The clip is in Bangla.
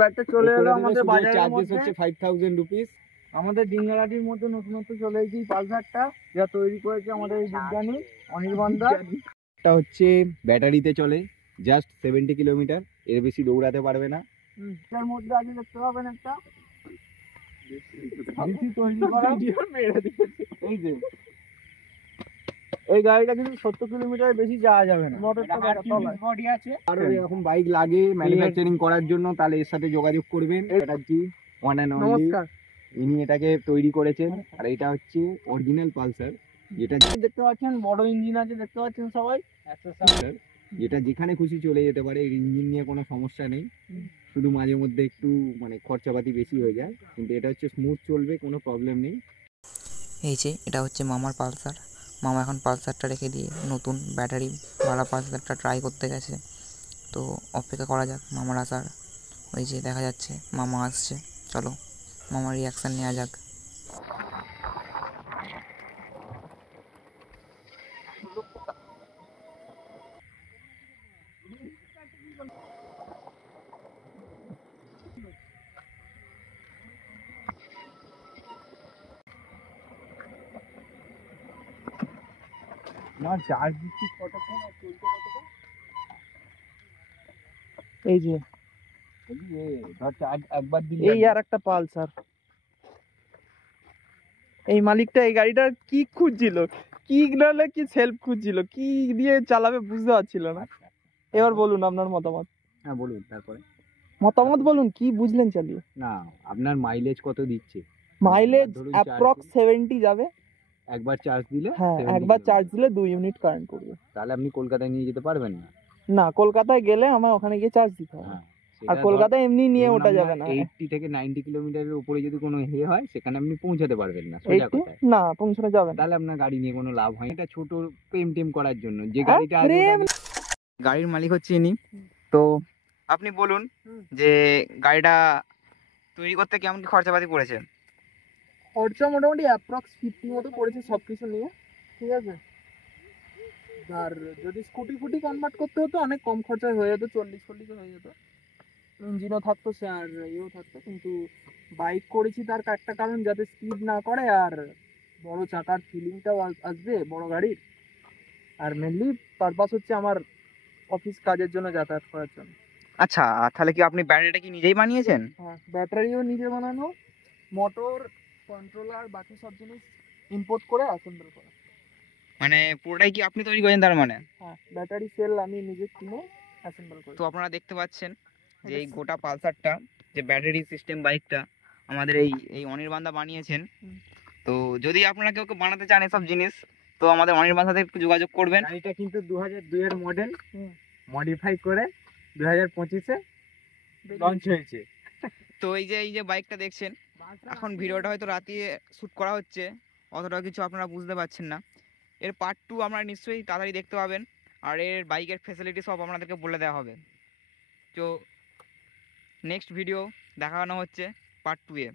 বাইকটা চলে এলো আমাদের বাজারের মধ্যে, হচ্ছে 5000 রুপিস। আমাদের ডিঙ্গালাটির মধ্যে নতুনত্ব চলে এসেছে পালসারটা, যা তৈরি করেছে আমাদের এই বিজ্ঞানী অনির্বাণ দা। এটা হচ্ছে ব্যাটারিতে চলে, জাস্ট 70 কিলোমিটার, এর বেশি দৌড়াতে পারবে না। তার মধ্যে আগে দেখতে পাবেন একটা তৈরি করা, এই যে এই গাড়িটা কিন্তু 70 কিলোমিটার বেশি যাওয়া যাবে না। মোটরটা বডি আছে, আর এরকম বাইক লাগে ম্যানুফ্যাকচারিং করার জন্য, তাহলে এর সাথে যোগাযোগ করবেন। চ্যাটার্জি ওয়ান অ্যান্ড অনলি, নমস্কার। ইনি এটাকে তৈরি করেছেন। আর এটা হচ্ছে অরিজিনাল পালসার, যেটা দেখতে পাচ্ছেন বড় ইঞ্জিন আছে, দেখতে পাচ্ছেন সবাই, যেটা যেখানে খুশি চলে যেতে পারে। এর ইঞ্জিন নিয়ে কোনো সমস্যা নেই, শুধু মাঝে মধ্যে একটু মানে খরচাপাতি বেশি হয়ে যায়, কিন্তু এটা হচ্ছে স্মুথ চলবে, কোনো প্রবলেম নেই। এই যে এটা হচ্ছে মামার পালসার। মামা এখন পালসারটা রেখে দিয়ে নতুন ব্যাটারি ভাড়া পালসারটা ট্রাই করতে গেছে। তো অপেক্ষা করা যাক মামার আসার। ওই যে দেখা যাচ্ছে মামা আসছে, চলো মামার রিয়াকশান নেওয়া যাক। না চার্জ দিচ্ছি কতক্ষণ আর চলছে কতক্ষণ। এই যে ধর চার্জ একবার দিলে, এই আর একটা পালসার। এই মালিকটা এই গাড়িটার কি খুঁজছিল, কি নাহলে কি সেলফ খুঁজছিল, কি দিয়ে চালাবে বুঝতে পারছিল না। এবার বলুন আপনার মতামত। হ্যাঁ বলুন, তারপরে মতামত বলুন, কি বুঝলেন চালিয়ে? না, আপনার মাইলেজ কত দিচ্ছে? মাইলেজ ধরুন অ্যাপ্রক্স 70 যাবে। একবার চার্জ দিলে, হ্যাঁ, 70 একবার কিলোমিটার। চার্জ দিলে 2 ইউনিট কারেন্ট করবে। তাহলে আপনি কলকাতায় নিয়ে যেতে পারবেন না। না, কলকাতায় গেলে আমার ওখানে গিয়ে চার্জ দিতে হবে। হ্যাঁ, আর কলকাতায় এমনি নিয়ে ওঠা যাবে না। 80 থেকে 90 কিলোমিটারের উপরে যদি কোনো হয়, সেখানে আপনি পৌঁছাতে পারবেন না সোজা 80 কথায়। না, পৌঁছানো যাবে না। তাহলে আপনার গাড়ি নিয়ে কোনো লাভ হয় না। এটা ছোট প্রেম টেম করার জন্য যে গাড়িটা আছে, গাড়ির মালিক হচ্ছে ইনি। তো আপনি বলুন যে গাড়িটা তৈরি করতে কেমন কি খরচাপাতি পড়েছে? খরচা মোটামুটি অ্যাপ্রক্স 50 মতো পড়েছে সবকিছু নিয়ে, ঠিক আছে। আর যদি স্কুটি ফুটি কনভার্ট করতে হতো অনেক কম খরচায় হয়ে যেত, 40-40 হয়ে যেত, ইঞ্জিনও থাকতো সে আর ইয়েও থাকতো। কিন্তু বাইক করেছি তার একটা কারণ, যাতে স্পিড না করে আর বড় চাকার ফিলিংটাও আসবে বড় গাড়ির। আর মেনলি পারপাস হচ্ছে আমার অফিস কাজের জন্য, যাতায়াত করার জন্য। আচ্ছা, তাহলে কি আপনি ব্যাটারিটা কি নিজেই বানিয়েছেন? হ্যাঁ, ব্যাটারিও নিজে বানানো, মোটর, কন্ট্রোলার, বাকি সব জিনিস ইম্পোর্ট করে অ্যাসেম্বল করা। মানে পুরোটাই কি আপনি তৈরি করেন তার মানে? হ্যাঁ, ব্যাটারি সেল আমি নিজে কিনে অ্যাসেম্বল করি। তো আপনারা দেখতে পাচ্ছেন যে এই গোটা পালসারটা, যে ব্যাটারি সিস্টেম বাইকটা আমাদের এই অনির্বাণ দা বানিয়েছেন। তো যদি আপনারা কেউ বানাতে চান এসব জিনিস, তো আমাদের অনির্বাণ সাথে একটু যোগাযোগ করবেন। গাড়িটা কিন্তু 2002 এর মডেল, মডিফাই করে 2025-এ লঞ্চ হয়েছে। তো এই যে বাইকটা দেখছেন, এখন ভিডিওটা হয়তো রাতে শ্যুট করা হচ্ছে, অতটা কিছু আপনারা বুঝতে পারছেন না। এর পার্ট 2 আপনারা নিশ্চয়ই তাড়াতাড়ি দেখতে পাবেন, আর এর বাইকের ফ্যাসিলিটি সব আপনাদেরকে বলে দেওয়া হবে। তো নেক্সট ভিডিও দেখানো হচ্ছে পার্ট 2-এ।